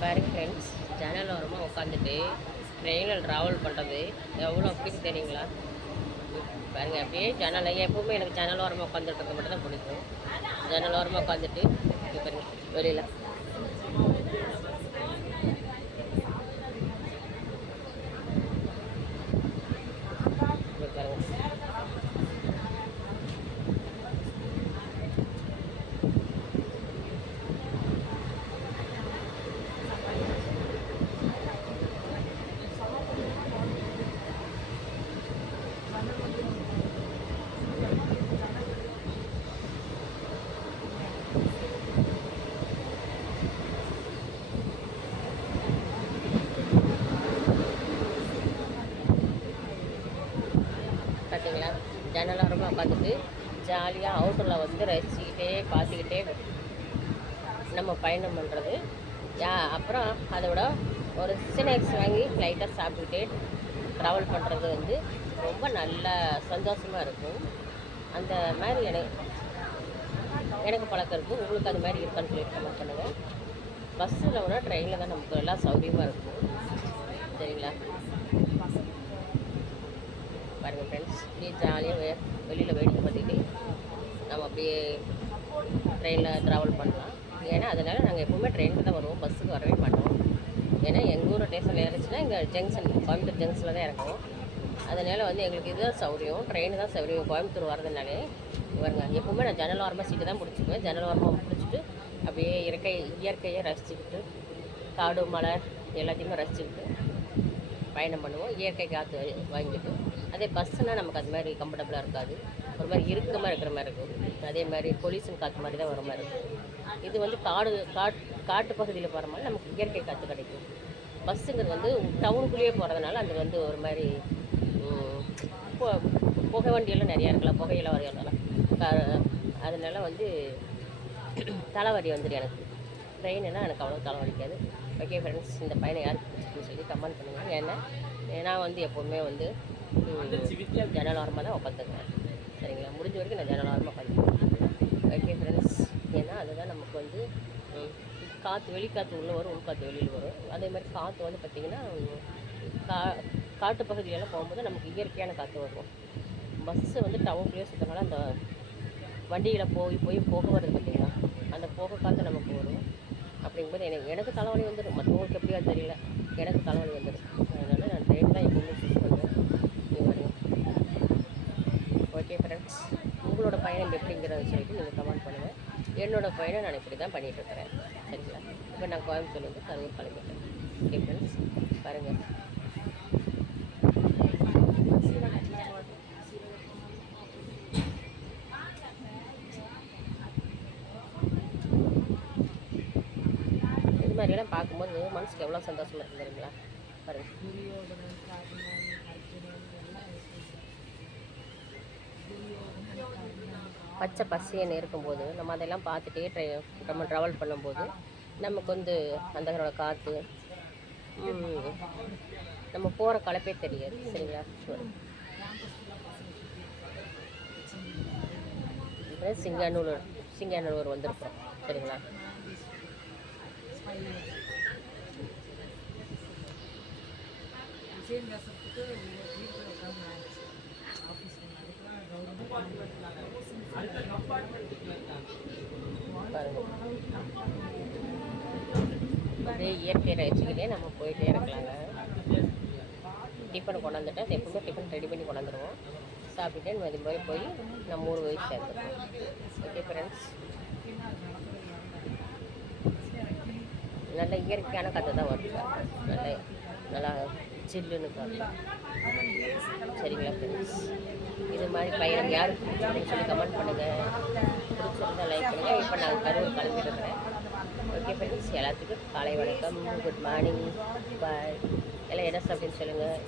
பாருங்க ஃப்ரெண்ட்ஸ், ஜன்னல் ஓரமாக உட்காந்துட்டு ட்ரெயினில் ட்ராவல் பண்ணுறது எவ்வளோ பிடிக்கும் தெரியுங்களா? பாருங்கள், அப்படியே ஜன்னல் எப்பவுமே எனக்கு ஜன்னல் ஓரமாக உட்காந்துட்டு மட்டும் தான் பிடிக்கும். ஜன்னல் ஓரமாக உட்காந்துட்டு பாருங்க வெளியில் பாருங்க. பார்த்தீங்களா, ஜன்னல் ஓரமாக உட்காந்துட்டு ஜாலியாக அவுட்டரில் வந்து ரசிச்சுக்கிட்டே பார்த்துக்கிட்டே நம்ம பயணம் பண்ணுறது. அப்புறம் அதோட ஒரு ஸ்நாக்ஸ் வாங்கி லைட்டாக சாப்பிட்டுக்கிட்டே ட்ராவல் பண்ணுறது வந்து ரொம்ப நல்ல சந்தோஷமாக இருக்கும். அந்த மாதிரி எனக்கு பழக்கம் இருக்குது. உங்களுக்கு அது மாதிரி இருக்கான்னு சொல்லிட்டு கமெண்ட் பண்ணுங்கள். பஸ்ஸில் விட ட்ரெயினில் தான் நமக்கு எல்லாம் சௌகரியமாக இருக்கும். சரிங்களா? பாருங்கள் ஃப்ரெண்ட்ஸ், அப்படியே ஜாலியாக வெளியில் வேடிக்கை பார்த்துக்கிட்டு நம்ம அப்படியே ட்ரெயினில் ட்ராவல் பண்ணலாம். ஏன்னா அதனால் நாங்கள் எப்போவுமே ட்ரெயினுக்கு தான் வருவோம், பஸ்ஸுக்கு வரவே மாட்டோம். ஏன்னா எங்கள் ஊர் ஸ்டேஷனில் இறச்சுன்னா இங்கே ஜங்ஷன் கோயம்புத்தூர் ஜங்ஷனில் தான் இறங்குவோம். அதனால் வந்து எங்களுக்கு இதுதான் சௌகரியம், ட்ரெயின் தான் சௌகரியம். கோயம்புத்தூர் வரதுனாலே வருங்க, எப்போவுமே நான் ஜன்னல் ஓரமாக சீட்டு தான் பிடிச்சிக்குவேன். ஜன்னல் ஓரமாக பிடிச்சிட்டு அப்படியே இயற்கையை ரசிச்சுக்கிட்டு காடு மலை எல்லாத்தையுமே ரசிச்சுக்கிட்டு பயணம் பண்ணுவோம். இயற்கை காற்று வாங்கிட்டு. அதே பஸ்ஸுனால் நமக்கு அது மாதிரி கம்ஃபர்டபுளாக இருக்காது, ஒரு மாதிரி இறுக்கமாக இருக்கிற மாதிரி இருக்கும். அதே மாதிரி பொல்யூஷன் காற்று மாதிரி தான் வர மாதிரி இருக்கும். இது வந்து காட்டு பகுதியில் போகிற மாதிரி நமக்கு இயற்கை காற்று கிடைக்கும். பஸ்ஸுங்கிறது வந்து டவுனுக்குள்ளேயே போகிறதுனால அது வந்து ஒரு மாதிரி புகை வண்டியெல்லாம் நிறையா இருக்கலாம், புகையெல்லாம் வரையலாம். அதனால வந்து தலைவலி வந்துடும் எனக்கு. ட்ரெயின்னா எனக்கு அவ்வளோ தலைவலிக்காது. ஓகே ஃப்ரெண்ட்ஸ், இந்த பையனை யாருக்கு பிடிச்சிருக்குன்னு சொல்லி கமெண்ட் பண்ணுங்கள். ஏன்னா நான் வந்து எப்போவுமே வந்து ஜன்னல் ஓரமாக தான் உட்காந்துருக்கேன். சரிங்களா? முடிஞ்ச வரைக்கும் நான் ஜன்னல் ஓரமாக உட்காந்துருக்கேன். ஓகே ஃப்ரெண்ட்ஸ், ஏன்னா அதுதான் நமக்கு வந்து காற்று, வெளிக்காற்று உள்ளே வரும், உள்காற்று வெளியில் வரும். அதே மாதிரி காற்று வந்து பார்த்திங்கன்னா காட்டு பகுதியெல்லாம் போகும்போது நமக்கு இயற்கையான காற்று வரும். பஸ்ஸு வந்து டவுன்லேயே சுற்றனால அந்த வண்டியில் போய் போக வருது பார்த்திங்களா, அந்த போக காற்று நமக்கு வரும். அப்படிங்கும்போது எனக்கு தலைவலி வந்துடும். மற்றவங்களுக்கு எப்படியா தெரியல, எனக்கு தலைவலி வந்துடும். அதனால் நான் ட்ரெயின் தான் எப்பவுமே சூஸ் பண்ணுவேன். ஓகே ஃப்ரெண்ட்ஸ், உங்களோட பயணம் எப்படிங்கிறத சொல்லிட்டு நீங்கள் கமெண்ட் பண்ணுங்கள். என்னோடய பயணம் நான் இப்படி தான் பண்ணிகிட்ருக்கிறேன். சரிங்களா? இப்போ நான் கோயம்புத்தூர்லேருந்து கரூர் கிளம்பிட்டேன். ஓகே ஃப்ரெண்ட்ஸ், பாருங்கள். இது மாதிரியெல்லாம் பார்க்கும்போது மனசுக்கு எவ்வளோ சந்தோஷமாக இருக்குது தெரியுங்களா? பாருங்கள். பச்சை பசியன்னு இருக்கும்போது நம்ம அதெல்லாம் பார்த்துட்டே நம்ம ட்ராவல் பண்ணும்போது நமக்கு வந்து அந்த காற்று நம்ம போகிற களைப்பே தெரியாது. சரிங்களா? சிங்கானூர் வந்திருக்கோம். சரிங்களா? அப்படியே இயற்கை ரசிச்சுக்கிட்டே நம்ம போயிட்டே இருக்கலாங்க. டிஃபன் கொண்டாந்துட்டேன். எப்பவுமே டிஃபன் ரெடி பண்ணி கொண்டாந்துருவோம். சாப்பிட்டுட்டு அது மாதிரி போய் நம்ம ஊர் போய் சேர்ந்துருவோம். ஓகே ஃப்ரெண்ட்ஸ், நல்ல இயற்கையான காற்று தான் வருது. நல்லா சில்லுன்னு காற்று. சரிங்களா ஃப்ரெண்ட்ஸ், இது மாதிரி பயணம் யாருக்கு பிடிச்சிருக்குன்னு சொல்லி கமெண்ட் பண்ணுங்கள். பிடிச்சிருந்தா லைக் பண்ணுங்கள். இப்போ நான் கரூர் கிளம்பிட்டுருக்கிறேன். ஓகே ஃப்ரெண்ட்ஸ், எல்லாத்துக்கும் காலை வணக்கம், குட் மார்னிங், பாய். எல்லாம் என்ன அப்படின்னு சொல்லுங்கள்.